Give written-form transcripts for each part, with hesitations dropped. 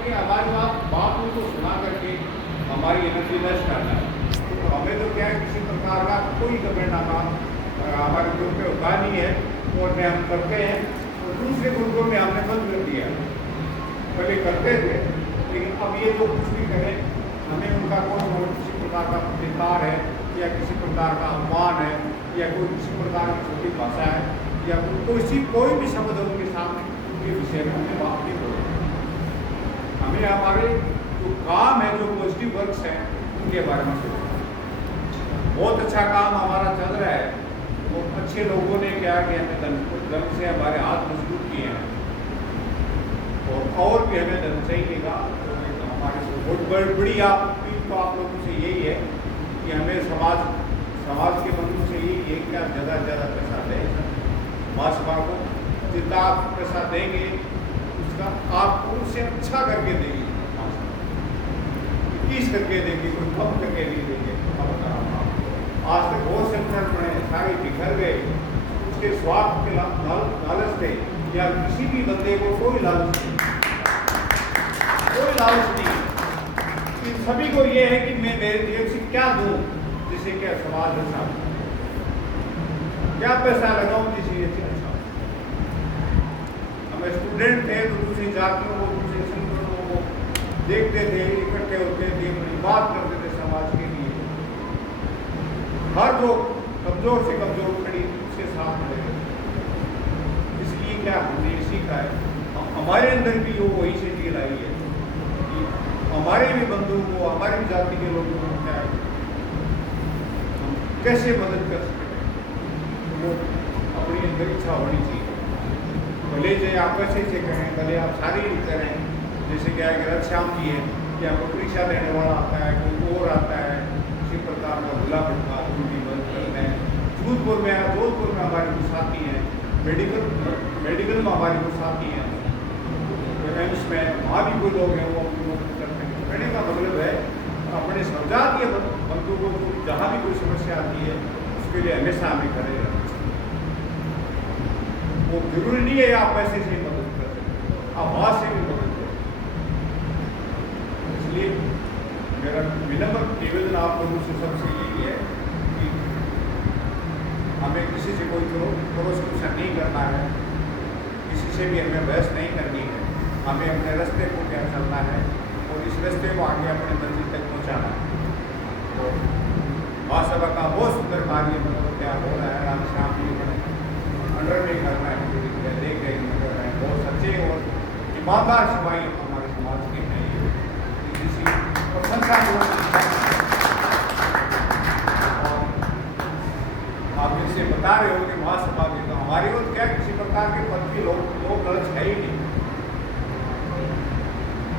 करके हमारी बात उनको सुना करके हमारी एनर्जी नष्ट करना है। तो हमें तो क्या है, किसी प्रकार का कोई कमेंटनामा हमारे ग्रुप में होता नहीं है और न हम करते हैं। और दूसरे ग्रुपों में हमने बंद कर दिया, पहले करते थे, लेकिन अब ये जो कुछ भी करें हमें उनका कोई किसी प्रकार का अधिकार है या किसी प्रकार का अपमान है या कोई किसी प्रकार की छोटी भाषा है या कोई भी शब्द है उनके सामने उनके विषय में हमें बात नहीं बोलते। हमें हमारे जो काम है, जो पॉजिटिव वर्क्स हैं, उनके बारे में सोचना। बहुत अच्छा काम हमारा चल रहा है, वो अच्छे लोगों ने क्या किया, हमें धन से हमारे हाथ मजबूत किए हैं और भी हमें धन चाहिएगा। तो हमारे से बहुत बड़ी अपील तो आप लोगों से यही है कि हमें समाज के बंधु से यही है कि आप ज़्यादा से ज़्यादा पैसा दें महासभा को। जितना आप पैसा देंगे उसका आप उससे अच्छा करके देंगे, 20 करके देंगे, कोई कम करके नहीं देंगे। आज तक बहुत संगठन बने, सारे बिखर गए, उसके स्वार्थ के लालच थे या किसी भी बंदे को कोई लालच नहीं, कोई लालच नहीं। इन सभी को ये है कि मैं मेरे जेब से क्या दूं जिससे क्या समाज अच्छा, क्या पैसा लगाऊं जिससे अच्छा। हम स्टूडेंट थे तो दूसरी जातियों को, दूसरे संगठनों को देखते थे, इकट्ठे होते थे, बात करते थे समाज के लिए। हर जो कमजोर से कमजोर खड़ी उसके साथ खड़े। इसलिए क्या हमने सीखा है, हमारे अंदर भी वो वही से फील आई है कि हमारे भी बंधुओं को, हमारी भी जाति के लोगों को क्या है, हम कैसे मदद कर सकते, वो अपनी अंदर इच्छा होनी चाहिए। भले चाहे आप कैसे से करें, भले आप सारी करें, जैसे क्या है कि रक्षाम जी है कि आपको परीक्षा देने वाला आता है, कोई और आता है, किसी प्रकार का भुला भटका भी बंद करते हैं। जोधपुर में हमारे कुछ साथी हैं, मेडिकल में हमारे कुछ साथी हैं, एम्स में वहाँ भी कोई लोग हैं वो अपनी मदद करते हैं। कहने का मतलब है अपने समझाती है बंधु को, जहाँ भी कोई समस्या आती है उसके लिए हमेशा हमें खड़े रहना चाहिए। वो जरूरी नहीं है आप पैसे से ही मदद कर सकते, आप वहाँ से भी मदद करो। इसलिए मेरा विनम्र निवेदन आप लोगों से सबसे यही है कि हमें किसी से कोई क्रोध नहीं करना है, किसी से भी हमें बहस नहीं करनी है। हमें अपने रास्ते को क्या चलना है और इस रास्ते को आगे अपने मंजिल तक पहुंचाना है। तो महासभा का बहुत सुंदर कार्य मतलब क्या हो रहा है, राम श्याम जी अंडर में करना है, देख रहे हैं बहुत सच्चे और ईमानदार सिपाही हमारे समाज के हैं। किसी प्रशंसा आप जिससे बता रहे हो कि महासभा के, तो हमारी ओर क्या किसी प्रकार के पद की लोग लक्ष्य है ही नहीं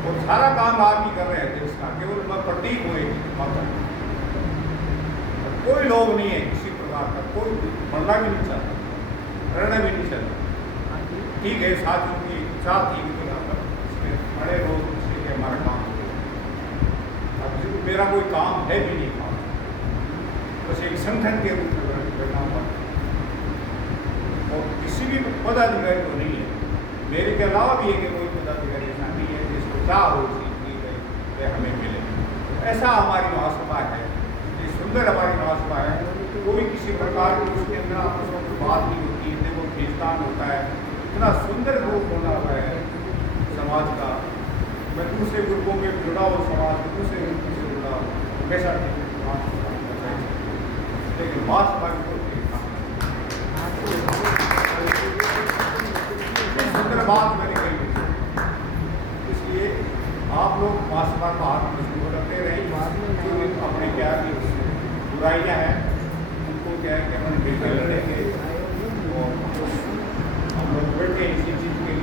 और सारा काम आप ही कर रहे हैं देश का, केवल प्रतीक हुए कोई लोग नहीं है किसी प्रकार का, कोई मरना भी नहीं चाहता, रहना भी नहीं चाहता। ठीक है, साथियों की साथ ही बड़े लोग इसलिए हमारा काम अब मेरा कोई काम है भी नहीं, काम बस एक संगठन के रूप में करना पड़ता और किसी भी पदाधिकारी को नहीं है। मेरे के अलावा भी है कि कोई पदाधिकारी ऐसा नहीं है जिसको चाह हो वे हमें मिले। ऐसा हमारी महासभा है, ये सुंदर हमारी महासभा है। कोई किसी प्रकार की उसके अंदर आपस में बात नहीं होती, देखो खींचतान होता है। इतना सुंदर ग्रुप बना हुआ है समाज का। मैं दूसरे ग्रुपों में जुड़ा हूँ, समाज के दूसरे ग्रुपों से जुड़ा हूँ, हमेशा लेकिन महासभा को सुंदर बात मैंने कही। इसलिए आप लोग महासभा का हाथ मजबूत रखते रहें, अपने क्या बुराइयाँ हैं उनको क्या है कि